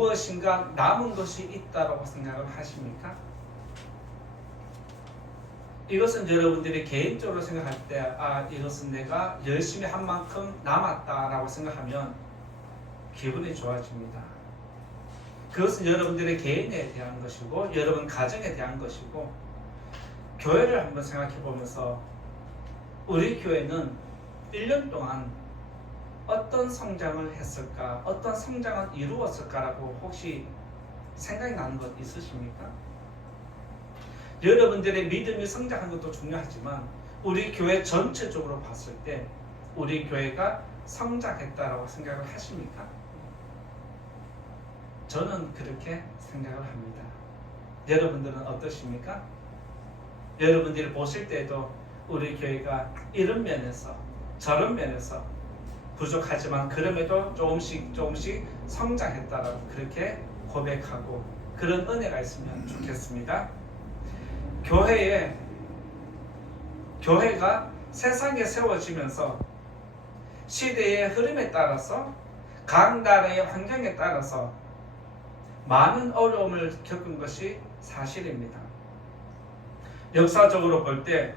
무엇인가 남은 것이 있다고 생각을 하십니까? 이것은 여러분들이 개인적으로 생각할 때 이것은 내가 열심히 한 만큼 남았다라고 생각하면 기분이 좋아집니다. 그것은 여러분들의 개인에 대한 것이고 여러분 가정에 대한 것이고 교회를 한번 생각해 보면서 우리 교회는 1년 동안 어떤 성장을 했을까? 어떤 성장을 이루었을까라고 혹시 생각이 나는 것 있으십니까? 여러분들의 믿음이 성장한 것도 중요하지만 우리 교회 전체적으로 봤을 때 우리 교회가 성장했다라고 생각을 하십니까? 저는 그렇게 생각을 합니다. 여러분들은 어떠십니까? 여러분들이 보실 때도 우리 교회가 이런 면에서 저런 면에서 부족하지만 그럼에도 조금씩 성장했다라고 그렇게 고백하고 그런 은혜가 있으면 좋겠습니다. 교회가 세상에 세워지면서 시대의 흐름에 따라서 각 나라의 환경에 따라서 많은 어려움을 겪은 것이 사실입니다. 역사적으로 볼 때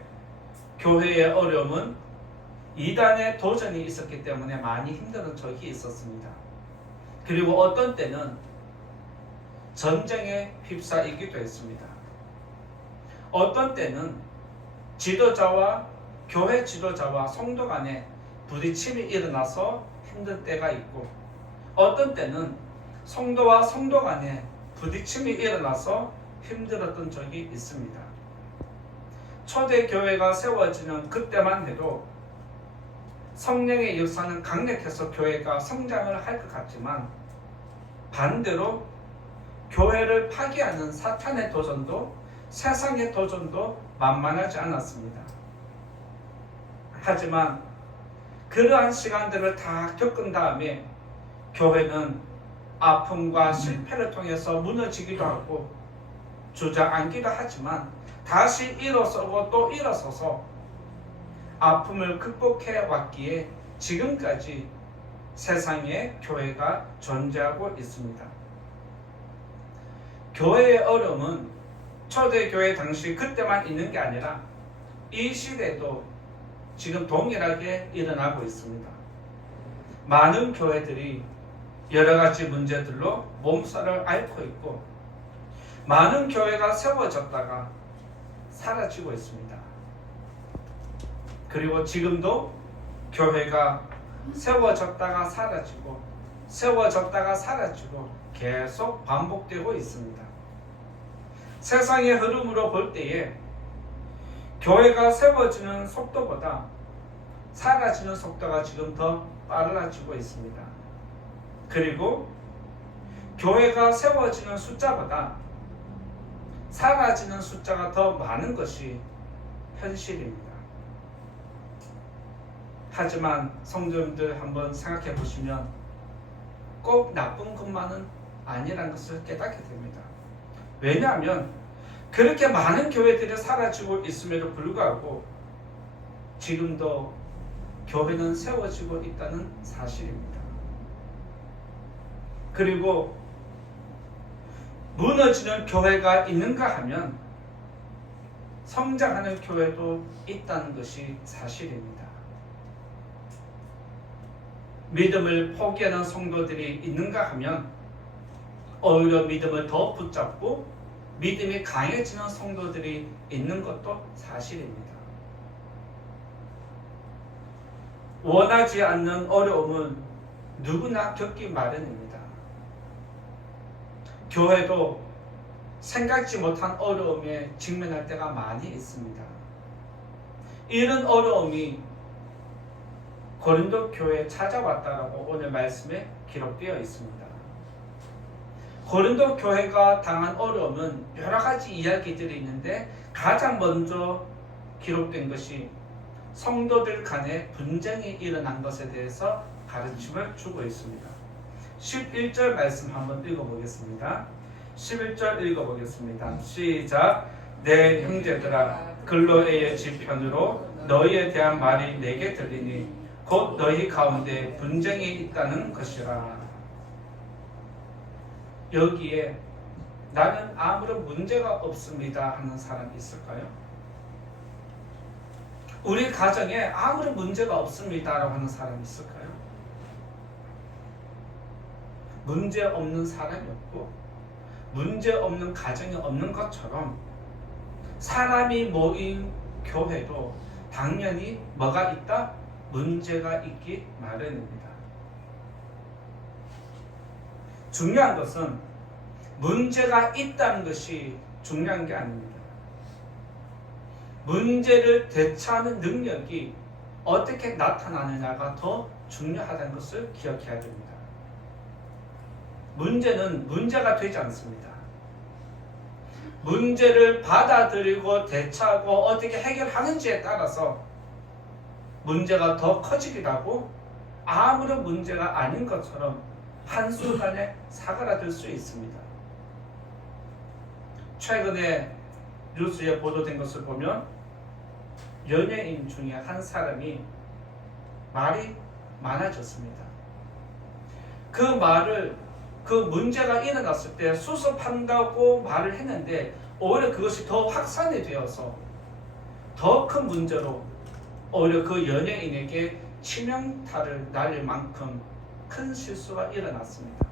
교회의 어려움은 이단의 도전이 있었기 때문에 많이 힘든 적이 있었습니다. 그리고 어떤 때는 전쟁에 휩싸이기도 했습니다. 어떤 때는 지도자와 교회 지도자와 성도 간에 부딪힘이 일어나서 힘든 때가 있고 어떤 때는 성도와 성도 간에 부딪힘이 일어나서 힘들었던 적이 있습니다. 초대교회가 세워지는 그때만 해도 성령의 역사는 강력해서 교회가 성장을 할 것 같지만 반대로 교회를 파괴하는 사탄의 도전도 세상의 도전도 만만하지 않았습니다. 하지만 그러한 시간들을 다 겪은 다음에 교회는 아픔과 실패를 통해서 무너지기도 하고 주저앉기도 하지만 다시 일어서고 또 일어서서 아픔을 극복해 왔기에 지금까지 세상에 교회가 존재하고 있습니다. 교회의 어려움은 초대교회 당시 그때만 있는 게 아니라 이 시대도 지금 동일하게 일어나고 있습니다. 많은 교회들이 여러 가지 문제들로 몸살을 앓고 있고 많은 교회가 세워졌다가 사라지고 있습니다. 그리고 지금도 교회가 세워졌다가 사라지고 세워졌다가 사라지고 계속 반복되고 있습니다. 세상의 흐름으로 볼 때에 교회가 세워지는 속도보다 사라지는 속도가 지금 더 빨라지고 있습니다. 그리고 교회가 세워지는 숫자보다 사라지는 숫자가 더 많은 것이 현실입니다. 하지만 성도님들 한번 생각해 보시면 꼭 나쁜 것만은 아니라는 것을 깨닫게 됩니다. 왜냐하면 그렇게 많은 교회들이 사라지고 있음에도 불구하고 지금도 교회는 세워지고 있다는 사실입니다. 그리고 무너지는 교회가 있는가 하면 성장하는 교회도 있다는 것이 사실입니다. 믿음을 포기하는 성도들이 있는가 하면 오히려 믿음을 더 붙잡고 믿음이 강해지는 성도들이 있는 것도 사실입니다. 원하지 않는 어려움은 누구나 겪기 마련입니다. 교회도 생각지 못한 어려움에 직면할 때가 많이 있습니다. 이런 어려움이 고린도 교회에 찾아왔다라고 오늘 말씀에 기록되어 있습니다. 고린도 교회가 당한 어려움은 여러 가지 이야기들이 있는데 가장 먼저 기록된 것이 성도들 간에 분쟁이 일어난 것에 대해서 가르침을 주고 있습니다. 11절 말씀 한번 읽어보겠습니다. 11절 읽어보겠습니다. 시작. 내 형제들아 글로에의 지편으로 너희에 대한 말이 내게 들리니 곧 너희 가운데 분쟁이 있다는 것이라. 여기에 나는 아무런 문제가 없습니다 하는 사람이 있을까요? 우리 가정에 아무런 문제가 없습니다라고 하는 사람이 있을까요? 문제 없는 사람이 없고 문제 없는 가정이 없는 것처럼 사람이 모인 교회도 당연히 뭐가 있다? 문제가 있기 마련입니다. 중요한 것은 문제가 있다는 것이 중요한 게 아닙니다. 문제를 대처하는 능력이 어떻게 나타나느냐가 더 중요하다는 것을 기억해야 됩니다. 문제는 문제가 되지 않습니다. 문제를 받아들이고 대처하고 어떻게 해결하는지에 따라서 문제가 더 커지기도 하고 아무런 문제가 아닌 것처럼 한순간에 사그라들 수 있습니다. 최근에 뉴스에 보도된 것을 보면 연예인 중에 한 사람이 말이 많아졌습니다. 그 문제가 일어났을 때 수습한다고 말을 했는데 오히려 그것이 더 확산이 되어서 더 큰 문제로 오히려 그 연예인에게 치명타를 날릴 만큼 큰 실수가 일어났습니다.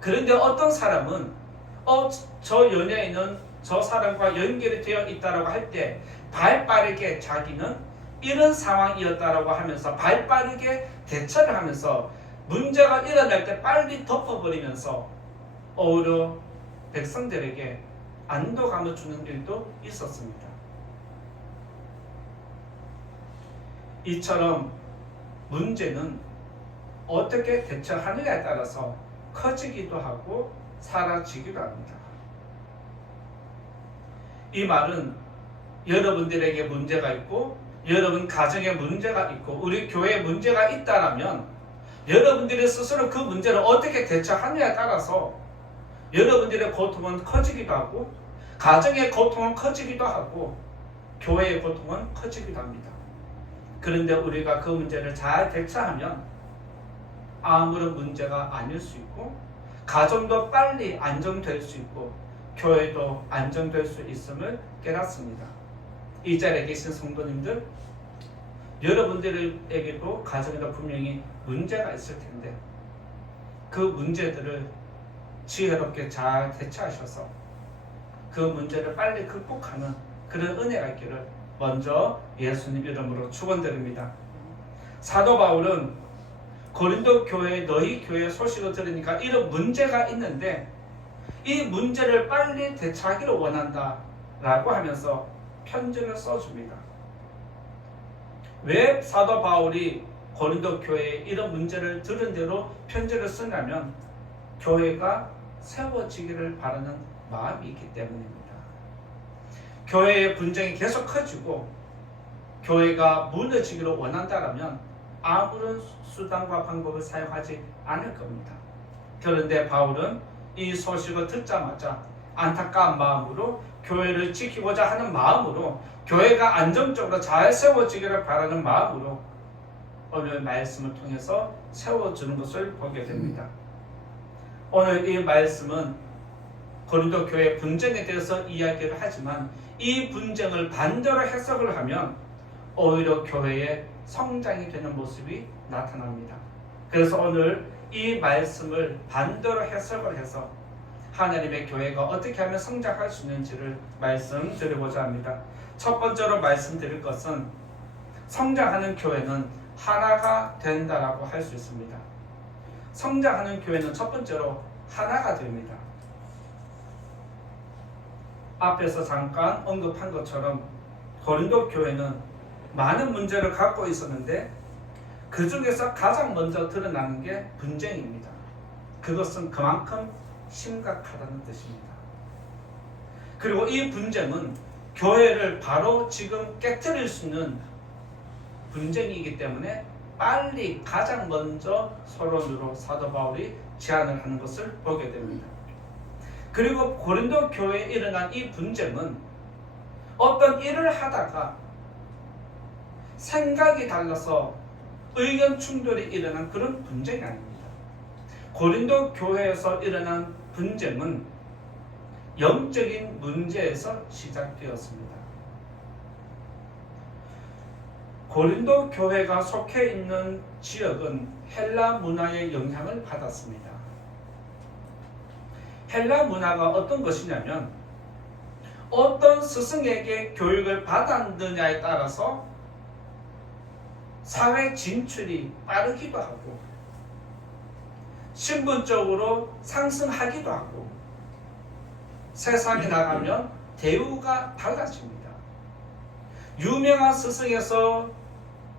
그런데 어떤 사람은 저 연예인은 저 사람과 연결이 되어 있다라고 할 때 발빠르게 자기는 이런 상황이었다라고 하면서 발빠르게 대처를 하면서 문제가 일어날 때 빨리 덮어버리면서 오히려 백성들에게 안도감을 주는 일도 있었습니다. 이처럼 문제는 어떻게 대처하느냐에 따라서 커지기도 하고 사라지기도 합니다. 이 말은 여러분들에게 문제가 있고 여러분 가정에 문제가 있고 우리 교회에 문제가 있다라면 여러분들이 스스로 그 문제를 어떻게 대처하느냐에 따라서 여러분들의 고통은 커지기도 하고 가정의 고통은 커지기도 하고 교회의 고통은 커지기도 합니다. 그런데 우리가 그 문제를 잘 대처하면 아무런 문제가 아닐 수 있고 가정도 빨리 안정될 수 있고 교회도 안정될 수 있음을 깨닫습니다. 이 자리에 계신 성도님들, 여러분들에게도 가정에도 분명히 문제가 있을 텐데 그 문제들을 지혜롭게 잘 대처하셔서 그 문제를 빨리 극복하는 그런 은혜가 있기를 먼저 예수님 이름으로 축원드립니다. 사도 바울은 고린도 교회 너희 교회 소식을 들으니까 이런 문제가 있는데 이 문제를 빨리 대처하기를 원한다 라고 하면서 편지를 써줍니다. 왜 사도 바울이 고린도 교회에 이런 문제를 들은 대로 편지를 쓰냐면 교회가 세워지기를 바라는 마음이 있기 때문입니다. 교회의 분쟁이 계속 커지고 교회가 무너지기를 원한다면 아무런 수단과 방법을 사용하지 않을 겁니다. 그런데 바울은 이 소식을 듣자마자 안타까운 마음으로 교회를 지키고자 하는 마음으로 교회가 안정적으로 잘 세워지기를 바라는 마음으로 오늘 말씀을 통해서 세워주는 것을 보게 됩니다. 오늘 이 말씀은 고린도 교회 분쟁에 대해서 이야기를 하지만 이 분쟁을 반대로 해석을 하면 오히려 교회의 성장이 되는 모습이 나타납니다. 그래서 오늘 이 말씀을 반대로 해석을 해서 하나님의 교회가 어떻게 하면 성장할 수 있는지를 말씀드리고자 합니다. 첫 번째로 말씀드릴 것은 성장하는 교회는 하나가 된다라고 할 수 있습니다. 성장하는 교회는 첫 번째로 하나가 됩니다. 앞에서 잠깐 언급한 것처럼 고린도 교회는 많은 문제를 갖고 있었는데 그 중에서 가장 먼저 드러나는 게 분쟁입니다. 그것은 그만큼 심각하다는 뜻입니다. 그리고 이 분쟁은 교회를 바로 지금 깨트릴 수 있는 분쟁이기 때문에 빨리 가장 먼저 서론으로 사도 바울이 제안을 하는 것을 보게 됩니다. 그리고 고린도 교회에 일어난 이 분쟁은 어떤 일을 하다가 생각이 달라서 의견 충돌이 일어난 그런 분쟁이 아닙니다. 고린도 교회에서 일어난 분쟁은 영적인 문제에서 시작되었습니다. 고린도 교회가 속해 있는 지역은 헬라 문화의 영향을 받았습니다. 헬라 문화가 어떤 것이냐면 어떤 스승에게 교육을 받았느냐에 따라서 사회 진출이 빠르기도 하고 신분적으로 상승하기도 하고 세상에 나가면 대우가 달라집니다. 유명한 스승에서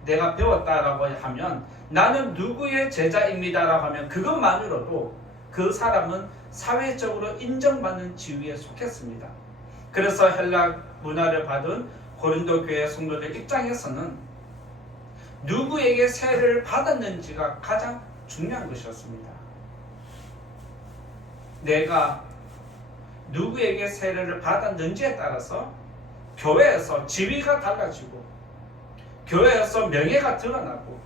내가 배웠다라고 하면 나는 누구의 제자입니다라고 하면 그것만으로도 그 사람은 사회적으로 인정받는 지위에 속했습니다. 그래서 헬라 문화를 받은 고린도 교회 성도들 입장에서는 누구에게 세례를 받았는지가 가장 중요한 것이었습니다. 내가 누구에게 세례를 받았는지에 따라서 교회에서 지위가 달라지고 교회에서 명예가 드러나고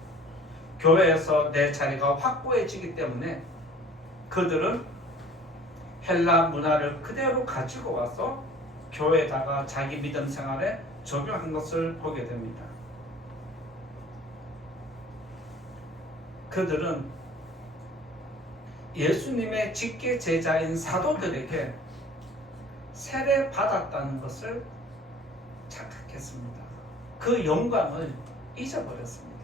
교회에서 내 자리가 확고해지기 때문에 그들은 헬라 문화를 그대로 가지고 와서 교회에다가 자기 믿음 생활에 적용한 것을 보게 됩니다. 그들은 예수님의 직계 제자인 사도들에게 세례 받았다는 것을 착각했습니다. 그 영광을 잊어버렸습니다.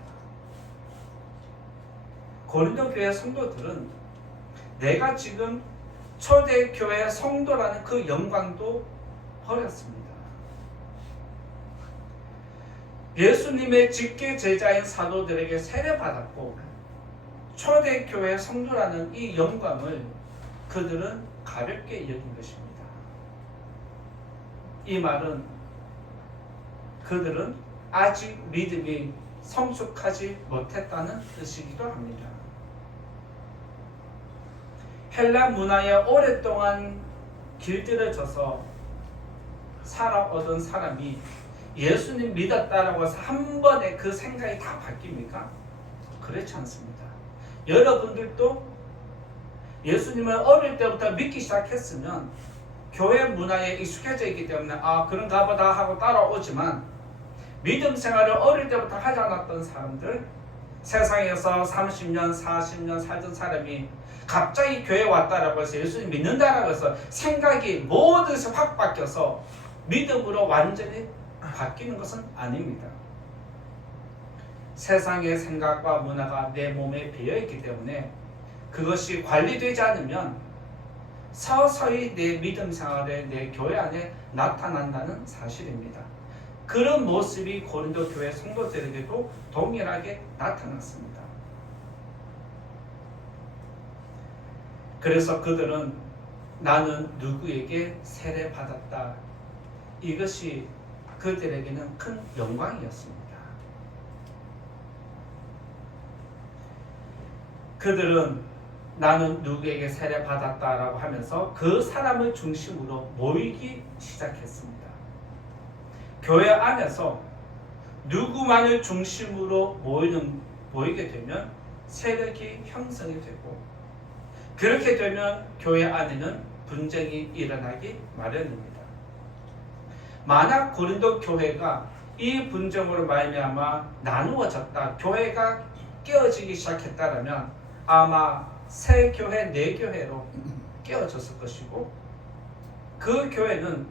고린도 교회 성도들은 내가 지금 초대교회 성도라는 그 영광도 버렸습니다. 예수님의 직계 제자인 사도들에게 세례 받았고 초대교회 성도라는 이 영광을 그들은 가볍게 여긴 것입니다. 이 말은 그들은 아직 믿음이 성숙하지 못했다는 뜻이기도 합니다. 헬라 문화에 오랫동안 길들여져서 살아오던 사람이 예수님 믿었다라고 해서 한 번에 그 생각이 다 바뀝니까? 그렇지 않습니다. 여러분들도 예수님을 어릴 때부터 믿기 시작했으면 교회 문화에 익숙해져 있기 때문에 그런가 보다 하고 따라오지만 믿음 생활을 어릴 때부터 하지 않았던 사람들, 세상에서 30년, 40년 살던 사람이 갑자기 교회에 왔다라고 해서 예수님 믿는다라고 해서 생각이 모든 것이 확 바뀌어서 믿음으로 완전히 바뀌는 것은 아닙니다. 세상의 생각과 문화가 내 몸에 배어있기 때문에 그것이 관리되지 않으면 서서히 내 믿음 생활에 내 교회 안에 나타난다는 사실입니다. 그런 모습이 고린도 교회 성도들에게도 동일하게 나타났습니다. 그래서 그들은 나는 누구에게 세례 받았다. 이것이 그들에게는 큰 영광이었습니다. 그들은 나는 누구에게 세례 받았다라고 하면서 그 사람을 중심으로 모이기 시작했습니다. 교회 안에서 누구만을 중심으로 모이게 되면 세력이 형성이 되고 그렇게 되면 교회 안에는 분쟁이 일어나기 마련입니다. 만약 고린도 교회가 이 분쟁으로 말미암아 나누어졌다, 교회가 깨어지기 시작했다면 아마 새 교회, 네 교회로 깨어졌을 것이고 그 교회는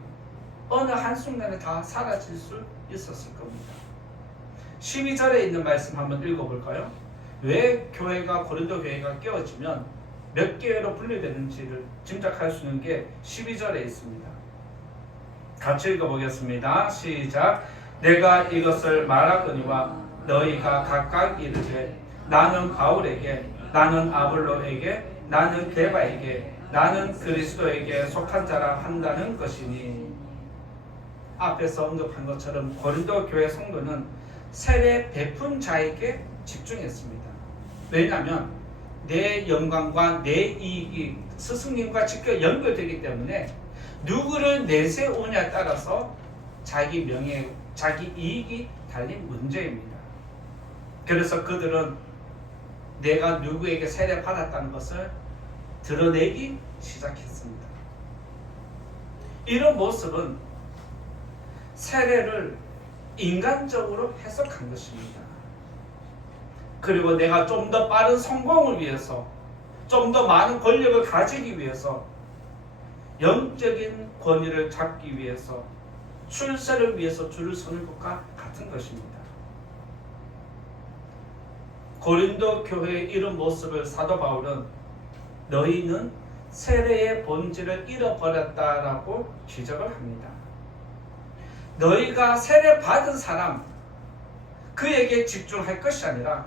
어느 한순간에 다 사라질 수 있었을 겁니다. 12절에 있는 말씀 한번 읽어볼까요? 왜 교회가 고린도 교회가 깨어지면 몇 교회로 분류되는지를 짐작할 수 있는 게 12절에 있습니다. 같이 읽어보겠습니다. 시작. 내가 이것을 말하거니와 너희가 각각 이르되 나는 바울에게, 나는 아볼로에게, 나는 게바에게, 나는 그리스도에게 속한 자라 한다는 것이니. 앞에서 언급한 것처럼 고린도 교회 성도는 세례 베푼 자에게 집중했습니다. 왜냐하면 내 영광과 내 이익이 스승님과 직접 연결되기 때문에 누구를 내세우냐에 따라서 자기 명예, 자기 이익이 달린 문제입니다. 그래서 그들은 내가 누구에게 세례 받았다는 것을 드러내기 시작했습니다. 이런 모습은 세례를 인간적으로 해석한 것입니다. 그리고 내가 좀 더 빠른 성공을 위해서, 좀 더 많은 권력을 가지기 위해서, 영적인 권위를 잡기 위해서, 출세를 위해서 줄을 서는 것과 같은 것입니다. 고린도 교회의 이런 모습을 사도 바울은 너희는 세례의 본질을 잃어버렸다라고 지적을 합니다. 너희가 세례 받은 사람, 그에게 집중할 것이 아니라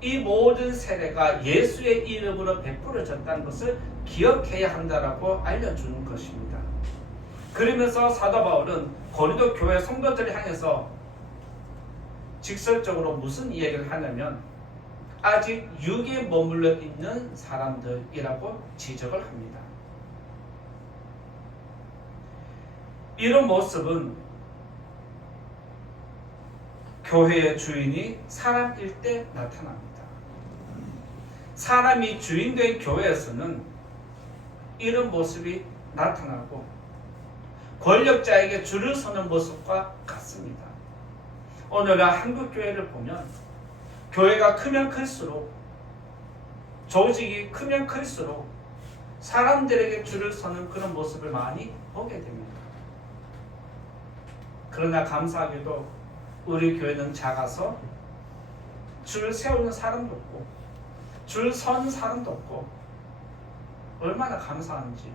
이 모든 세례가 예수의 이름으로 베풀어졌다는 것을 기억해야 한다라고 알려주는 것입니다. 그러면서 사도 바울은 고린도 교회 성도들을 향해서 직설적으로 무슨 이야기를 하냐면 아직 육에 머물러 있는 사람들이라고 지적을 합니다. 이런 모습은 교회의 주인이 사람일 때 나타납니다. 사람이 주인된 교회에서는 이런 모습이 나타나고 권력자에게 줄을 서는 모습과 같습니다. 오늘날 한국 교회를 보면 교회가 크면 클수록, 조직이 크면 클수록 사람들에게 줄을 서는 그런 모습을 많이 보게 됩니다. 그러나 감사하게도 우리 교회는 작아서 줄 세우는 사람도 없고 줄 서는 사람도 없고 얼마나 감사한지.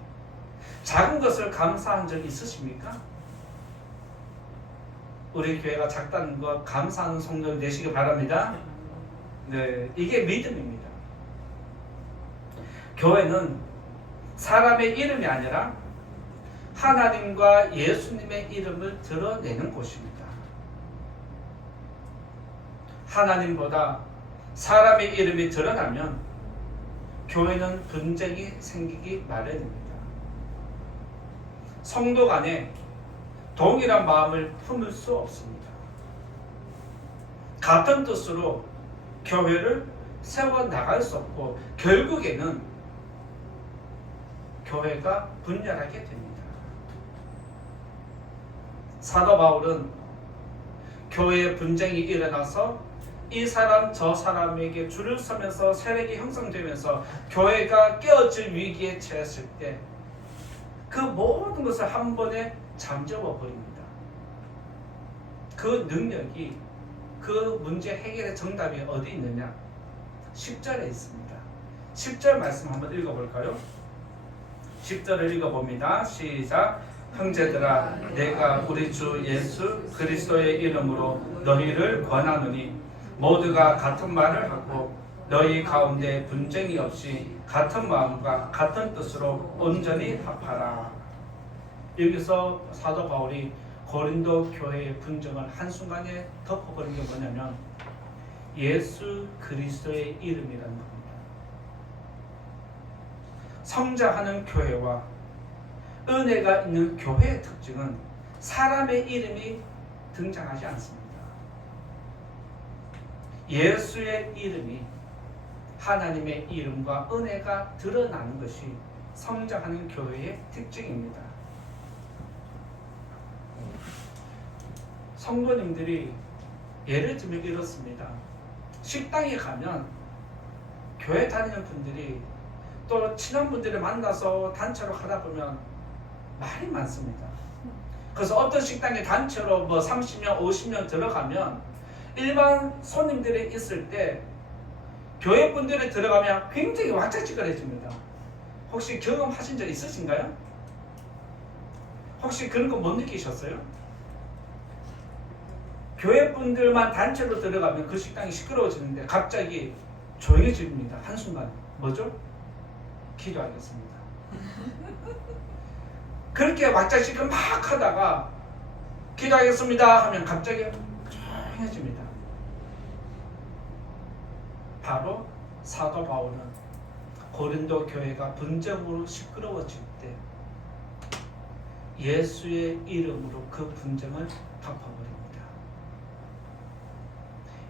작은 것을 감사한 적 있으십니까? 우리 교회가 작다는 것 감사하는 성도 되시기 바랍니다. 네, 이게 믿음입니다. 교회는 사람의 이름이 아니라 하나님과 예수님의 이름을 드러내는 곳입니다. 하나님보다 사람의 이름이 드러나면 교회는 분쟁이 생기기 마련입니다. 성도 간에 동일한 마음을 품을 수 없습니다. 같은 뜻으로 교회를 세워나갈 수 없고 결국에는 교회가 분열하게 됩니다. 사도 바울은 교회에 분쟁이 일어나서 이 사람 저 사람에게 줄을 서면서 세력이 형성되면서 교회가 깨어질 위기에 처했을 때 그 모든 것을 한 번에 잠재워 버립니다. 그 능력이, 그 문제 해결의 정답이 어디 있느냐? 10절에 있습니다. 10절 말씀 한번 읽어볼까요? 10절을 읽어봅니다. 시작. 형제들아, 내가 우리 주 예수 그리스도의 이름으로 너희를 권하노니 모두가 같은 말을 하고 너희 가운데 분쟁이 없이 같은 마음과 같은 뜻으로 온전히 합하라. 여기서 사도 바울이 고린도 교회의 분쟁을 한순간에 덮어버린 게 뭐냐면 예수 그리스도의 이름이라는 겁니다. 성장하는 교회와 은혜가 있는 교회의 특징은 사람의 이름이 등장하지 않습니다. 예수의 이름이, 하나님의 이름과 은혜가 드러나는 것이 성장하는 교회의 특징입니다. 성도님들이 예를 들면 이렇습니다. 식당에 가면 교회 다니는 분들이 또 친한 분들을 만나서 단체로 하다 보면 말이 많습니다. 그래서 어떤 식당에 단체로 30명, 50명 들어가면 일반 손님들이 있을 때 교회 분들이 들어가면 굉장히 왁자지껄해집니다. 혹시 경험하신 적 있으신가요? 혹시 그런 거 못 느끼셨어요? 교회 분들만 단체로 들어가면 그 식당이 시끄러워지는데 갑자기 조용해집니다. 한순간. 뭐죠? 기도하겠습니다. 그렇게 왁자지껄 막 하다가 기도하겠습니다 하면 갑자기 조용해집니다. 바로 사도 바울은 고린도 교회가 분쟁으로 시끄러워질 때 예수의 이름으로 그 분쟁을 덮어버립니다.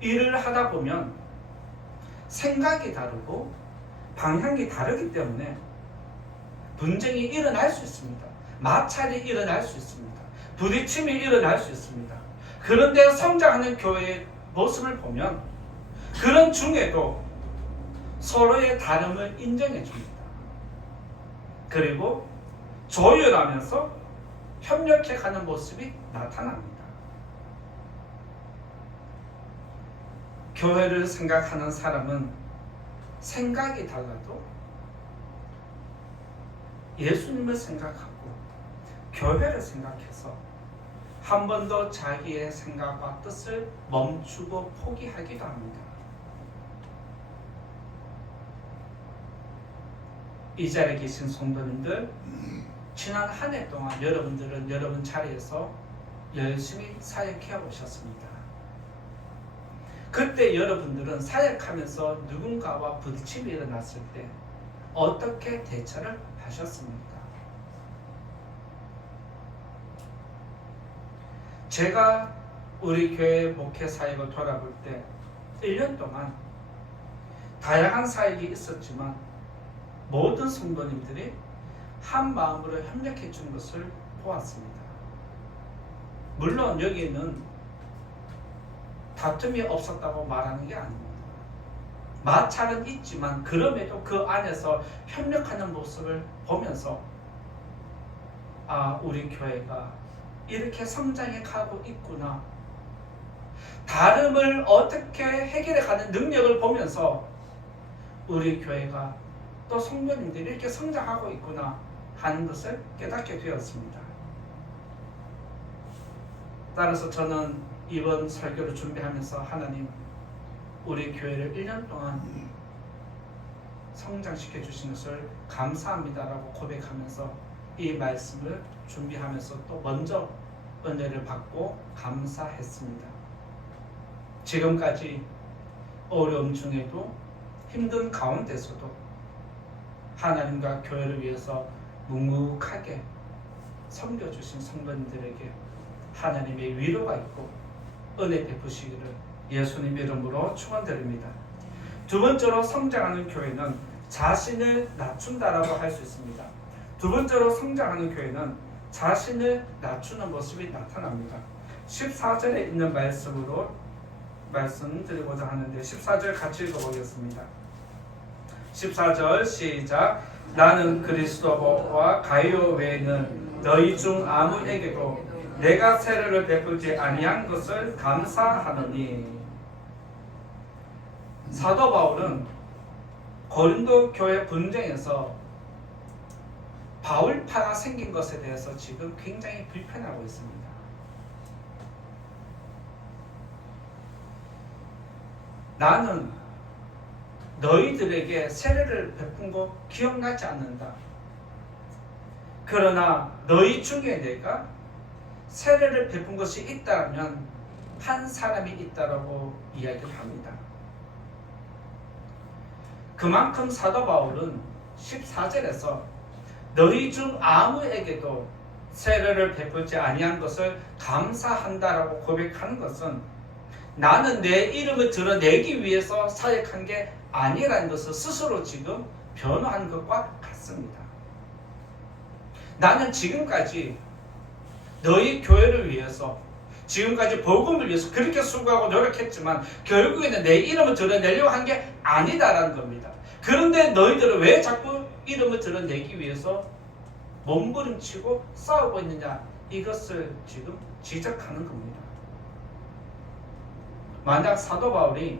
일을 하다 보면 생각이 다르고 방향이 다르기 때문에 분쟁이 일어날 수 있습니다. 마찰이 일어날 수 있습니다. 부딪힘이 일어날 수 있습니다. 그런데 성장하는 교회의 모습을 보면 그런 중에도 서로의 다름을 인정해 줍니다. 그리고 조율하면서 협력해 가는 모습이 나타납니다. 교회를 생각하는 사람은 생각이 달라도 예수님을 생각하고 교회를 생각해서 한 번 더 자기의 생각과 뜻을 멈추고 포기하기도 합니다. 이 자리에 계신 성도님들, 지난 한 해 동안 여러분들은 여러분 자리에서 열심히 사역해 오셨습니다. 그때 여러분들은 사역하면서 누군가와 부딪힘이 일어났을 때 어떻게 대처를 하셨습니까? 제가 우리 교회 목회 사역을 돌아볼 때 1년 동안 다양한 사역이 있었지만 모든 성도님들이 한 마음으로 협력해 준 것을 보았습니다. 물론 여기는 다툼이 없었다고 말하는 게 아닙니다. 마찰은 있지만 그럼에도 그 안에서 협력하는 모습을 보면서 우리 교회가 이렇게 성장해 가고 있구나. 다름을 어떻게 해결해 가는 능력을 보면서 우리 교회가 또 성도님들이 이렇게 성장하고 있구나 하는 것을 깨닫게 되었습니다. 따라서 저는 이번 설교를 준비하면서 하나님, 우리 교회를 1년 동안 성장시켜 주신 것을 감사합니다라고 고백하면서 이 말씀을 준비하면서 또 먼저 은혜를 받고 감사했습니다. 지금까지 어려움 중에도 힘든 가운데서도 하나님과 교회를 위해서 묵묵하게 섬겨주신 성도님들에게 하나님의 위로가 있고 은혜 베푸시기를 예수님 이름으로 축원드립니다. 두 번째로 성장하는 교회는 자신을 낮춘다라고 할 수 있습니다. 두 번째로 성장하는 교회는 자신을 낮추는 모습이 나타납니다. 14절에 있는 말씀으로 말씀드리고자 하는데 14절 같이 읽어보겠습니다. 14절 시작. 나는 그리스도와 가이오 외에는 너희 중 아무에게도 내가 세례를 베풀지 아니한 것을 감사하노니. 사도 바울은 고린도 교회 분쟁에서 바울파가 생긴 것에 대해서 지금 굉장히 불편하고 있습니다. 나는 너희들에게 세례를 베푼 거 기억나지 않는다. 그러나 너희 중에 내가 세례를 베푼 것이 있다면 한 사람이 있다라고 이야기를 합니다. 그만큼 사도 바울은 14절에서 너희 중 아무에게도 세례를 베풀지 아니한 것을 감사한다라고 고백하는 것은 나는 내 이름을 드러내기 위해서 사역한 게 아니라는 것을 스스로 지금 변호하는 것과 같습니다. 나는 지금까지 너희 교회를 위해서, 지금까지 복음을 위해서 그렇게 수고하고 노력했지만 결국에는 내 이름을 드러내려고 한 게 아니다라는 겁니다. 그런데 너희들은 왜 자꾸 이름을 드러내기 위해서 몸부림치고 싸우고 있느냐, 이것을 지금 지적하는 겁니다. 만약 사도 바울이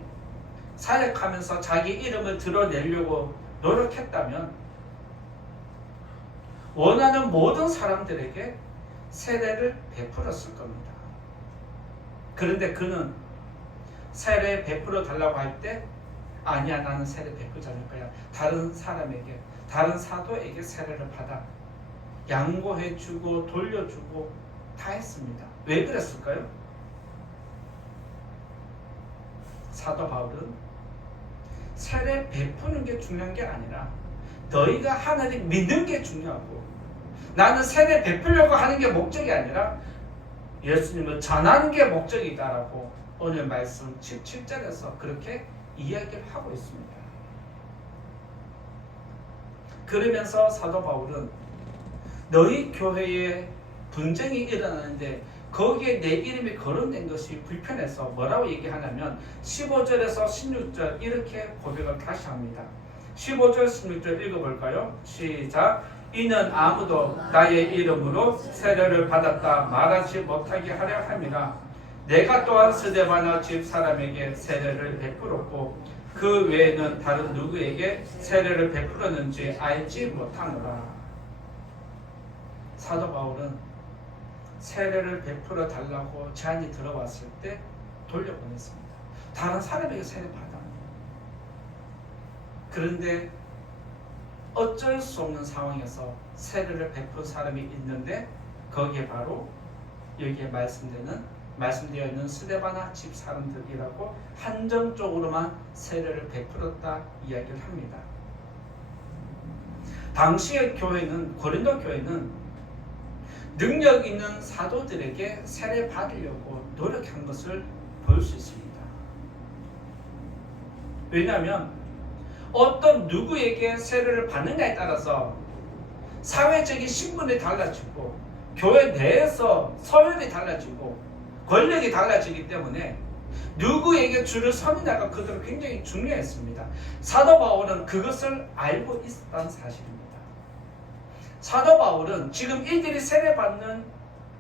사역하면서 자기 이름을 드러내려고 노력했다면 원하는 모든 사람들에게 세례를 베풀었을 겁니다. 그런데 그는 세례 베풀어 달라고 할 때 아니야, 나는 세례 베풀지 않을 거야. 다른 사람에게, 다른 사도에게 세례를 받아 양보해주고 돌려주고 다 했습니다. 왜 그랬을까요? 사도 바울은 세례 베푸는 게 중요한 게 아니라 너희가 하나님 믿는 게 중요하고, 나는 세례 베풀려고 하는 게 목적이 아니라 예수님을 전하는 게 목적이다라고 오늘 말씀 17절에서 그렇게 이야기를 하고 있습니다. 그러면서 사도 바울은 너희 교회에 분쟁이 일어나는데 거기에 내 이름이 거론된 것이 불편해서 뭐라고 얘기하냐면 15절에서 16절 이렇게 고백을 다시 합니다. 15절 16절 읽어볼까요? 시작. 이는 아무도 나의 이름으로 세례를 받았다 말하지 못하게 하려 함이라. 내가 또한 스데바나 집 사람에게 세례를 베풀었고 그 외에는 다른 누구에게 세례를 베풀었는지 알지 못하노라. 사도 바울은 세례를 베풀어 달라고 제안이 들어왔을 때 돌려보냈습니다. 다른 사람에게 세례 받아. 그런데 어쩔 수 없는 상황에서 세례를 베푼 사람이 있는데 거기에 바로 여기에 말씀되어 있는 스데바나 집 사람들이라고 한정적으로만 세례를 베풀었다 이야기를 합니다. 당시의 교회는, 고린도 교회는 능력 있는 사도들에게 세례 받으려고 노력한 것을 볼 수 있습니다. 왜냐하면 어떤 누구에게 세례를 받느냐에 따라서 사회적인 신분이 달라지고 교회 내에서 서열이 달라지고 권력이 달라지기 때문에 누구에게 줄을 서느냐가 그들은 굉장히 중요했습니다. 사도 바울은 그것을 알고 있었다는 사실입니다. 사도 바울은 지금 이들이 세례받는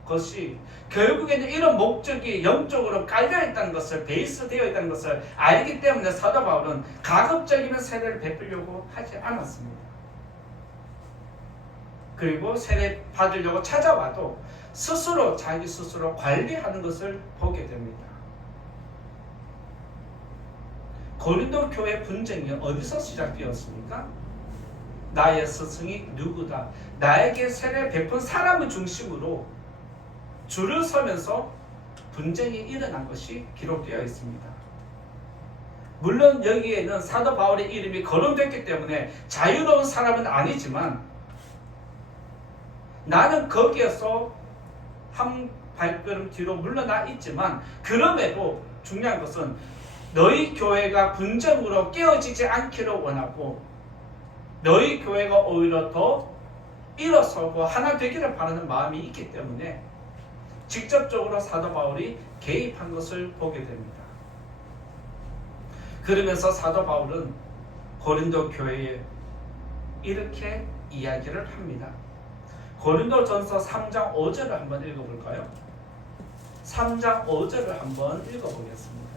것이 결국에는 이런 목적이 영적으로 깔려있다는 것을, 베이스되어 있다는 것을 알기 때문에 사도 바울은 가급적이면 세례를 베풀려고 하지 않았습니다. 그리고 세례 받으려고 찾아와도 자기 스스로 관리하는 것을 보게 됩니다. 고린도 교회 분쟁이 어디서 시작되었습니까? 나의 스승이 누구다. 나에게 세례 베푼 사람을 중심으로 줄을 서면서 분쟁이 일어난 것이 기록되어 있습니다. 물론 여기에는 사도 바울의 이름이 거론됐기 때문에 자유로운 사람은 아니지만 나는 거기에서 한 발걸음 뒤로 물러나 있지만 그럼에도 중요한 것은 너희 교회가 분쟁으로 깨어지지 않기를 원하고 너희 교회가 오히려 더 일어서고 하나 되기를 바라는 마음이 있기 때문에 직접적으로 사도 바울이 개입한 것을 보게 됩니다. 그러면서 사도 바울은 고린도 교회에 이렇게 이야기를 합니다. 고린도전서 3장 5절을 한번 읽어볼까요? 3장 5절을 한번 읽어보겠습니다.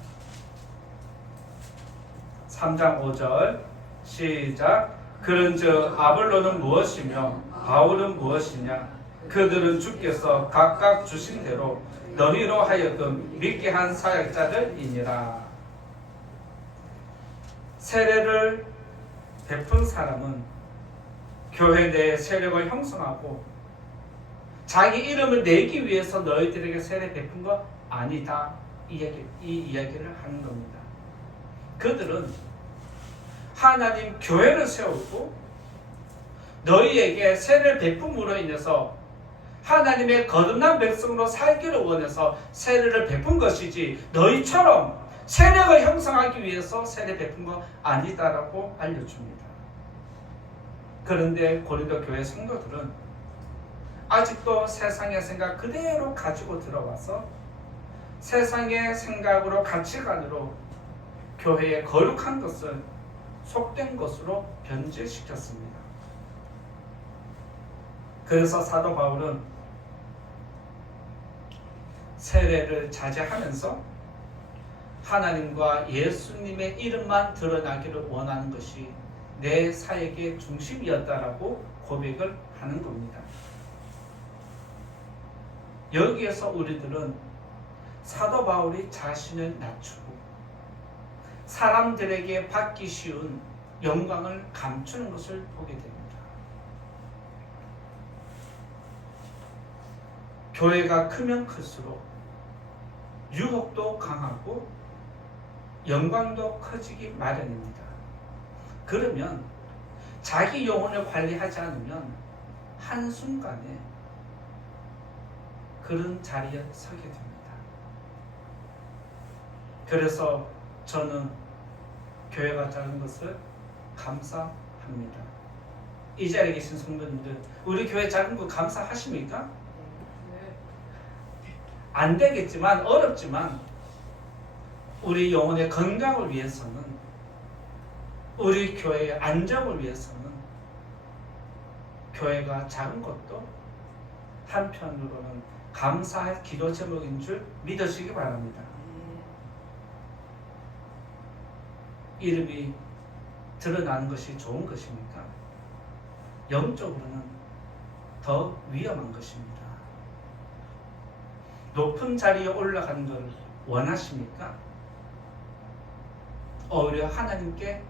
3장 5절 시작. 그런즉 아볼로는 무엇이며 바울은 무엇이냐? 그들은 주께서 각각 주신 대로 너희로 하여금 믿게 한 사역자들이니라. 세례를 베푼 사람은 교회 내에 세력을 형성하고 자기 이름을 내기 위해서 너희들에게 세례 베푼 거 아니다. 이 이야기를 하는 겁니다. 그들은 하나님 교회를 세우고 너희에게 세례를 베품으로 인해서 하나님의 거듭난 백성으로 살기를 원해서 세례를 베푼 것이지 너희처럼 세력을 형성하기 위해서 세례 베푼 거 아니다라고 알려줍니다. 그런데 고린도 교회 성도들은 아직도 세상의 생각 그대로 가지고 들어와서 세상의 생각으로 가치관으로 교회의 거룩한 것을 속된 것으로 변질시켰습니다. 그래서 사도 바울은 세례를 자제하면서 하나님과 예수님의 이름만 드러나기를 원하는 것이 내 사역의 중심이었다라고 고백을 하는 겁니다. 여기에서 우리들은 사도 바울이 자신을 낮추고 사람들에게 받기 쉬운 영광을 감추는 것을 보게 됩니다. 교회가 크면 클수록 유혹도 강하고 영광도 커지기 마련입니다. 그러면 자기 영혼을 관리하지 않으면 한순간에 그런 자리에 서게 됩니다. 그래서 저는 교회가 작은 것을 감사합니다. 이 자리에 계신 성도님들, 우리 교회 작은 거 감사하십니까? 안 되겠지만, 어렵지만 우리 영혼의 건강을 위해서는, 우리 교회의 안정을 위해서는 교회가 작은 것도 한편으로는 감사할 기도 제목인 줄 믿으시기 바랍니다. 이름이 드러나는 것이 좋은 것입니까? 영적으로는 더 위험한 것입니다. 높은 자리에 올라가는 걸 원하십니까? 오히려 하나님께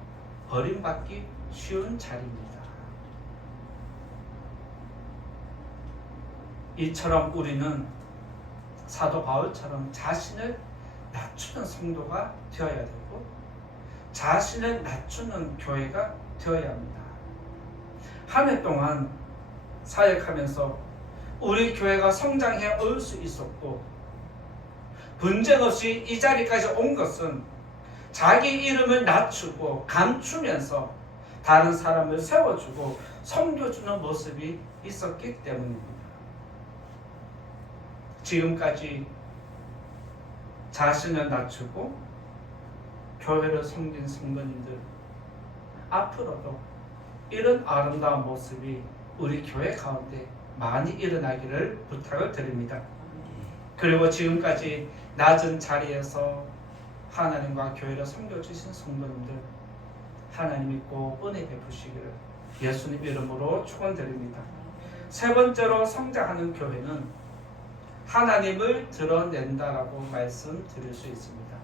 버림받기 쉬운 자리입니다. 이처럼 우리는 사도 바울처럼 자신을 낮추는 성도가 되어야 되고, 자신을 낮추는 교회가 되어야 합니다. 한 해 동안 사역하면서 우리 교회가 성장해 올 수 있었고, 분쟁 없이 이 자리까지 온 것은 자기 이름을 낮추고 감추면서 다른 사람을 세워주고 섬겨주는 모습이 있었기 때문입니다. 지금까지 자신을 낮추고 교회를 섬긴 성도님들, 앞으로도 이런 아름다운 모습이 우리 교회 가운데 많이 일어나기를 부탁을 드립니다. 그리고 지금까지 낮은 자리에서 하나님과 교회를 섬겨주신 성도님들, 하나님이 꼭 은혜 베푸시기를 예수님 이름으로 축원드립니다. 세 번째로 성장하는 교회는 하나님을 드러낸다라고 말씀드릴 수 있습니다.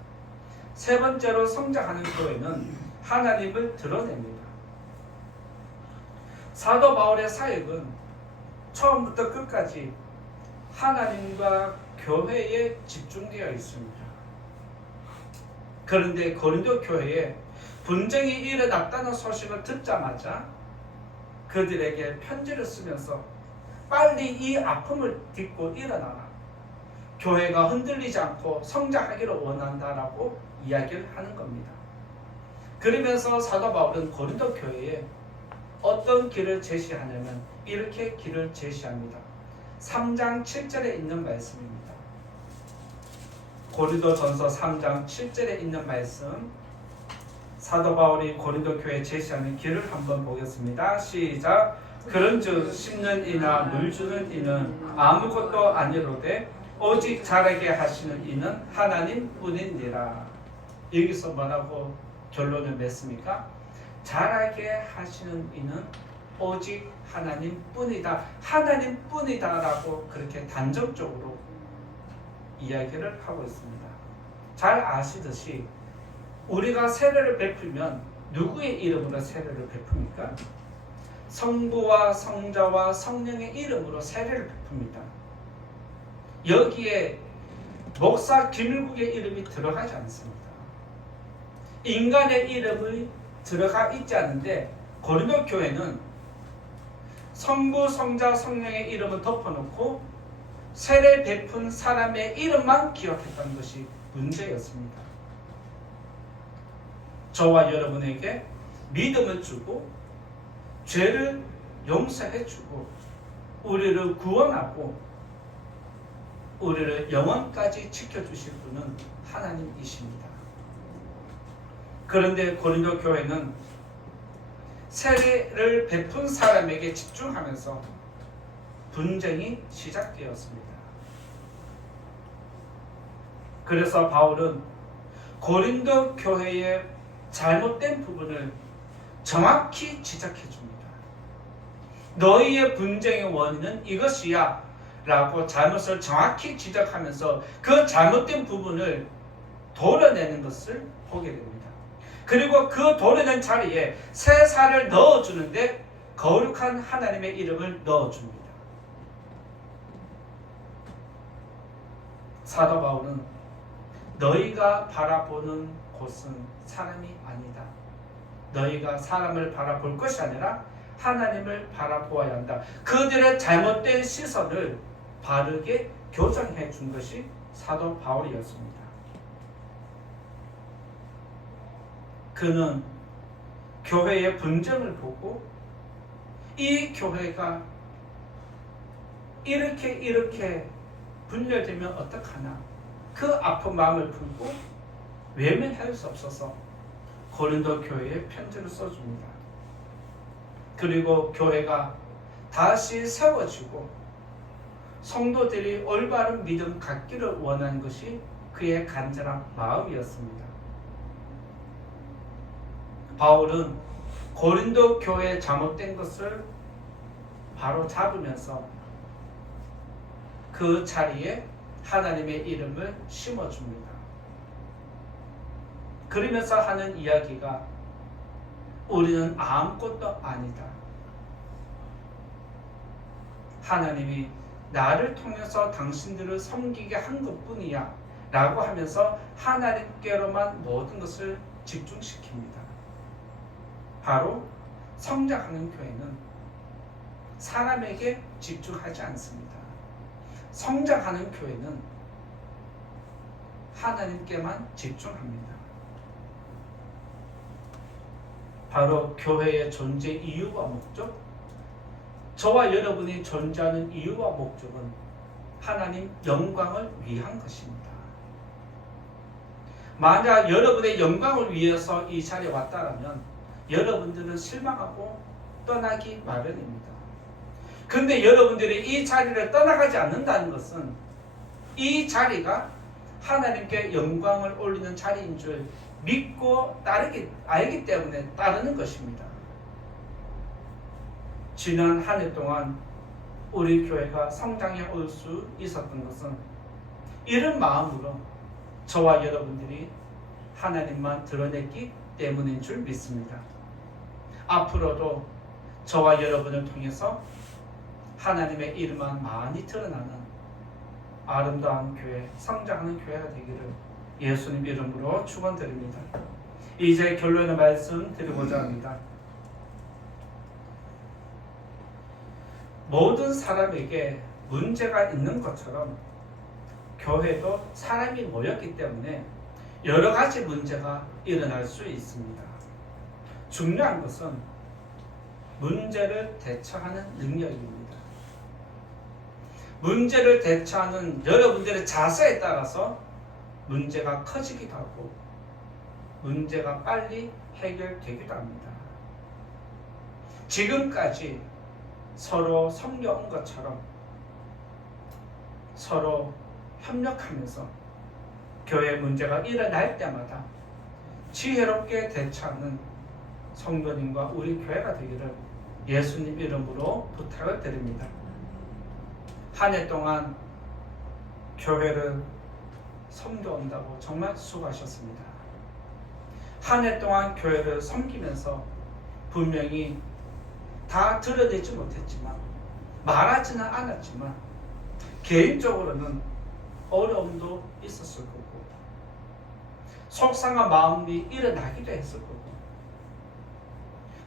세 번째로 성장하는 교회는 하나님을 드러냅니다. 사도 바울의 사역은 처음부터 끝까지 하나님과 교회에 집중되어 있습니다. 그런데 고린도 교회에 분쟁이 일어났다는 소식을 듣자마자 그들에게 편지를 쓰면서 빨리 이 아픔을 딛고 일어나라, 교회가 흔들리지 않고 성장하기를 원한다라고 이야기를 하는 겁니다. 그러면서 사도 바울은 고린도 교회에 어떤 길을 제시하냐면 이렇게 길을 제시합니다. 3장 7절에 있는 말씀입니다. 고린도전서 3장 7절에 있는 말씀, 사도 바울이 고린도 교회에 제시하는 길을 한번 보겠습니다. 시작. 그런즉 심는 이나 물 주는 이는 아무것도 아니로되 오직 자라게 하시는 이는 하나님뿐이니라. 여기서 뭐라고 결론을 맺습니까? 자라게 하시는 이는 오직 하나님뿐이다, 하나님뿐이다라고 그렇게 단정적으로 이야기를 하고 있습니다. 잘 아시듯이 우리가 세례를 베풀면 누구의 이름으로 세례를 베풉니까? 성부와 성자와 성령의 이름으로 세례를 베풉니다. 여기에 목사 김일국의 이름이 들어가지 않습니다. 인간의 이름이 들어가 있지 않은데 고린도 교회는 성부, 성자, 성령의 이름을 덮어놓고 세례 베푼 사람의 이름만 기억했던 것이 문제였습니다. 저와 여러분에게 믿음을 주고 죄를 용서해주고 우리를 구원하고 우리를 영원까지 지켜주실 분은 하나님이십니다. 그런데 고린도 교회는 세례를 베푼 사람에게 집중하면서 분쟁이 시작되었습니다. 그래서 바울은 고린도 교회의 잘못된 부분을 정확히 지적해 줍니다. 너희의 분쟁의 원인은 이것이야 라고 잘못을 정확히 지적하면서 그 잘못된 부분을 도려내는 것을 보게 됩니다. 그리고 그 도려낸 자리에 새 살을 넣어주는데 거룩한 하나님의 이름을 넣어줍니다. 사도 바울은 너희가 바라보는 곳은 사람이 아니다, 너희가 사람을 바라볼 것이 아니라 하나님을 바라보아야 한다, 그들의 잘못된 시선을 바르게 교정해 준 것이 사도 바울이었습니다. 그는 교회의 분쟁을 보고 이 교회가 이렇게 분열되면 어떡하나, 그 아픈 마음을 품고 외면할 수 없어서 고린도 교회에 편지를 써줍니다. 그리고 교회가 다시 세워지고 성도들이 올바른 믿음 갖기를 원하는 것이 그의 간절한 마음이었습니다. 바울은 고린도 교회에 잘못된 것을 바로 잡으면서 그 자리에 하나님의 이름을 심어줍니다. 그러면서 하는 이야기가 우리는 아무것도 아니다. 하나님이 나를 통해서 당신들을 섬기게 한 것뿐이야 라고 하면서 하나님께로만 모든 것을 집중시킵니다. 바로 성장하는 교회는 사람에게 집중하지 않습니다. 성장하는 교회는 하나님께만 집중합니다. 바로 교회의 존재 이유와 목적, 저와 여러분이 존재하는 이유와 목적은 하나님 영광을 위한 것입니다. 만약 여러분의 영광을 위해서 이 자리에 왔다라면 여러분들은 실망하고 떠나기 마련입니다. 근데 여러분들이 이 자리를 떠나가지 않는다는 것은 이 자리가 하나님께 영광을 올리는 자리인 줄 믿고 알기 때문에 따르는 것입니다. 지난 한 해 동안 우리 교회가 성장해 올 수 있었던 것은 이런 마음으로 저와 여러분들이 하나님만 드러냈기 때문인 줄 믿습니다. 앞으로도 저와 여러분을 통해서 하나님의 이름만 많이 드러나는 아름다운 교회, 성장하는 교회가 되기를 예수님 이름으로 축원드립니다. 이제 결론의 말씀 드리고자 합니다. 모든 사람에게 문제가 있는 것처럼 교회도 사람이 모였기 때문에 여러 가지 문제가 일어날 수 있습니다. 중요한 것은 문제를 대처하는 능력입니다. 문제를 대처하는 여러분들의 자세에 따라서 문제가 커지기도 하고 문제가 빨리 해결되기도 합니다. 지금까지 서로 섬겨온 것처럼 서로 협력하면서 교회 문제가 일어날 때마다 지혜롭게 대처하는 성도님과 우리 교회가 되기를 예수님 이름으로 부탁을 드립니다. 한 해 동안 교회를 섬겨온다고 정말 수고하셨습니다. 한 해 동안 교회를 섬기면서 분명히 다 드러내지 못했지만 말하지는 않았지만 개인적으로는 어려움도 있었을 거고 속상한 마음이 일어나기도 했을 거고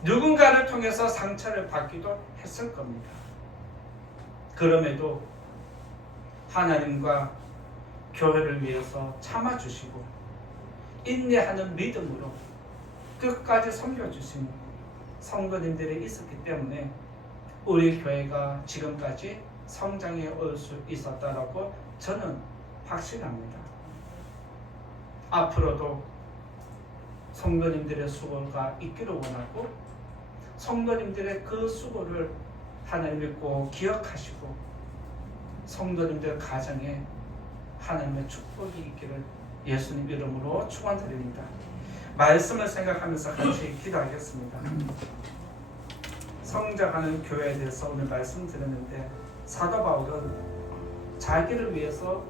누군가를 통해서 상처를 받기도 했을 겁니다. 그럼에도 하나님과 교회를 위해서 참아주시고 인내하는 믿음으로 끝까지 섬겨주신 성도님들이 있었기 때문에 우리 교회가 지금까지 성장해 올 수 있었다라고 저는 확신합니다. 앞으로도 성도님들의 수고가 있기를 원하고 성도님들의 그 수고를 하나님이 꼭 기억하시고 성도님들 가정에 하나님의 축복이 있기를 예수님 이름으로 축원드립니다. 말씀을 생각하면서 같이 기도하겠습니다. 성장하는 교회에 대해서 오늘 말씀드렸는데 사도 바울은 자기를 위해서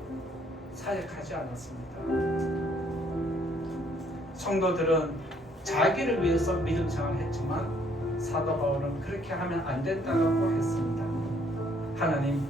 사역하지 않았습니다. 성도들은 자기를 위해서 믿음 생활을 했지만 사도 바울은 그렇게 하면 안 된다고 했습니다. 하나님,